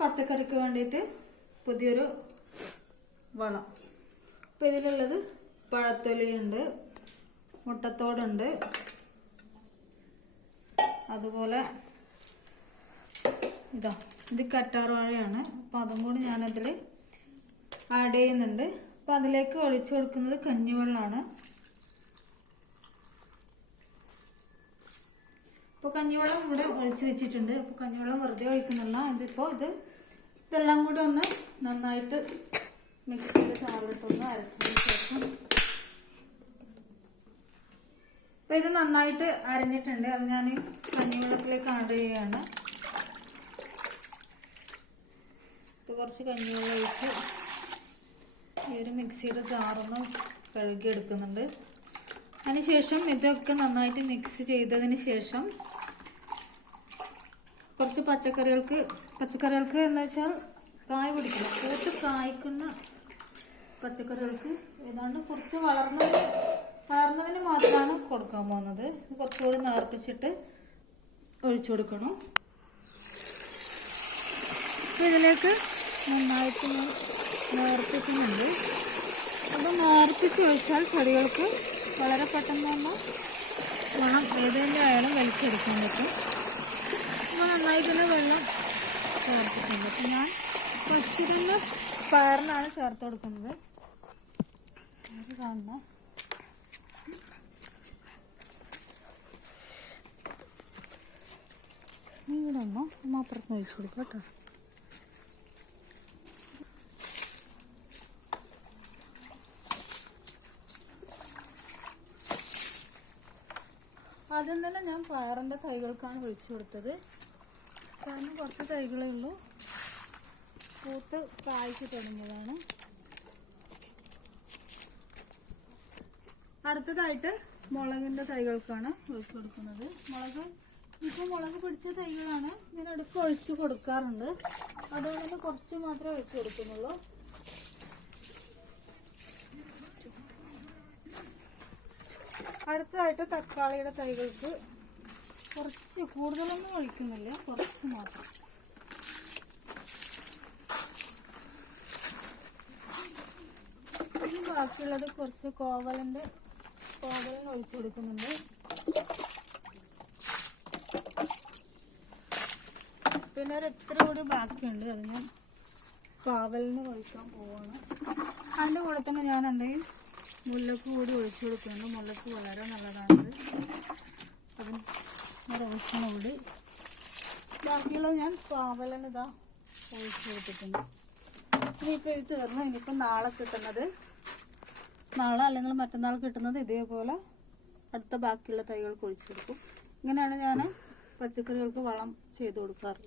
പച്ചക്കറിക്ക് വേണ്ടിയിട്ട് പുതിയൊരു വളം. അപ്പോൾ ഇതിലുള്ളത് പഴത്തൊലിയുണ്ട് മുട്ടത്തോടുണ്ട് അതുപോലെ ഇതാ ഇത് കറ്റാർവാഴയാണ്. അപ്പോൾ അതും കൂടി ഞാനതിൽ ആഡ് ചെയ്യുന്നുണ്ട്. അപ്പോൾ അതിലേക്ക് ഒഴിച്ചു കൊടുക്കുന്നത് കഞ്ഞിവെള്ളമാണ്. അപ്പോൾ കഞ്ഞിവെള്ളം ഇവിടെ ഒഴിച്ചു വെച്ചിട്ടുണ്ട്. അപ്പോൾ കഞ്ഞിവെള്ളം വെറുതെ ഒഴിക്കുന്നില്ല. ഇതിപ്പോൾ ഇത് ഇതെല്ലാം കൂടി ഒന്ന് നന്നായിട്ട് മിക്സിയിൽ ചാറിട്ടൊന്ന് അരച്ചതിന് ശേഷം അപ്പോൾ ഇത് നന്നായിട്ട് അരഞ്ഞിട്ടുണ്ട്. അത് ഞാൻ കഞ്ഞിവെള്ളത്തിലേക്ക് ആഡ് ചെയ്യുകയാണ്. ഇപ്പോൾ കുറച്ച് കഞ്ഞിവെള്ളം ഒഴിച്ച് ഈ ഒരു മിക്സിയുടെ ജാറൊന്ന് കഴുകിയെടുക്കുന്നുണ്ട്. അതിനുശേഷം ഇതൊക്കെ നന്നായിട്ട് മിക്സ് ചെയ്തതിന് ശേഷം കുറച്ച് പച്ചക്കറികൾക്ക് പച്ചക്കറികൾക്ക് എന്ന് വെച്ചാൽ കായ പിടിക്കണം. കൂട്ട് കായ്ക്കുന്ന പച്ചക്കറികൾക്ക് ഏതാണ്ട് കുറച്ച് വളർന്ന വളർന്നതിന് മാത്രമാണ് കൊടുക്കാൻ പോകുന്നത്. കുറച്ചുകൂടി നേർപ്പിച്ചിട്ട് ഒഴിച്ചു കൊടുക്കണം. ഇതിലേക്ക് നന്നായിട്ട് ഞാൻ നേർപ്പിക്കുന്നുണ്ട്. അപ്പോൾ നേർപ്പിച്ച് ഒഴിച്ചാൽ ചെടികൾക്ക് വളരെ പെട്ടെന്ന് തന്നെ മണം ഏതെങ്കിലും ആയാലും വലിച്ചെടുക്കാൻ പറ്റും. അപ്പോൾ നന്നായിട്ട് തന്നെ വെള്ളം ചേർത്തിട്ടുണ്ട് അപ്പം ഞാൻ തന്നെ പയറിനാണ് ചേർത്ത് കൊടുക്കുന്നത്. കാണുന്ന? ഇവിടെ ഒന്നോ അമ്മ അപ്പുറത്ത് ഒഴിച്ചു കൊടുക്കാം കേട്ടോ. ആദ്യം തന്നെ ഞാൻ പയറിന്റെ തൈകൾക്കാണ് ഒഴിച്ചു കൊടുത്തത്. കാരണം കുറച്ച് തൈകളേ ഉള്ളൂ. പൂത്ത് കായ്ച്ച് തുടങ്ങിയതാണ്. അടുത്തതായിട്ട് മുളകിന്റെ തൈകൾക്കാണ് ഒഴിച്ചു കൊടുക്കുന്നത്. മുളക് ഇപ്പോൾ മുളക് പിടിച്ച തൈകളാണ് ഞാൻ അടുത്ത് ഒഴിച്ചു കൊടുക്കാറുണ്ട്. അതുകൊണ്ട് തന്നെ കുറച്ച് മാത്രമേ ഒഴിച്ചു കൊടുക്കുന്നുള്ളൂ. അടുത്തതായിട്ട് തക്കാളിയുടെ തൈകൾക്ക് കുറച്ച് കൂടുതലൊന്നും ഒഴിക്കുന്നില്ല കുറച്ച് മാത്രം. ബാക്കിയുള്ളത് കുറച്ച് കോവലിന്റെ കോവലിന് ഒഴിച്ചു കൊടുക്കുന്നുണ്ട്. പിന്നെ ഒരു എത്ര കൂടി ബാക്കിയുണ്ട്. അത് ഞാൻ കോവലിന് ഒഴിക്കാൻ പോവാണ്. അതിന്റെ കൂടെ തന്നെ ഞാൻ എന്റെ മുല്ലക്ക് കൂടി ഒഴിച്ചു കൊടുക്കുന്നുണ്ട്. മുല്ലക്ക് വളരെ നല്ലതാണ്. ഒരു കൂടി ബാക്കിയുള്ളത് ഞാൻ കോവലിന് ഇതാ ഒഴിച്ചു കൊടുത്തിട്ടുണ്ട്. ഇനിയിപ്പോൾ ഇത് തീർന്നു ഇനിയിപ്പോൾ നാളെ കിട്ടുന്നത് നാളെ അല്ലെങ്കിൽ മറ്റന്നാൾ കിട്ടുന്നത് ഇതേപോലെ അടുത്ത ബാക്കിയുള്ള തൈകൾക്ക് ഒഴിച്ചു കൊടുക്കും ഇങ്ങനെയാണ് ഞാൻ പച്ചക്കറികൾക്ക് വളം ചെയ്ത് കൊടുക്കാറ്.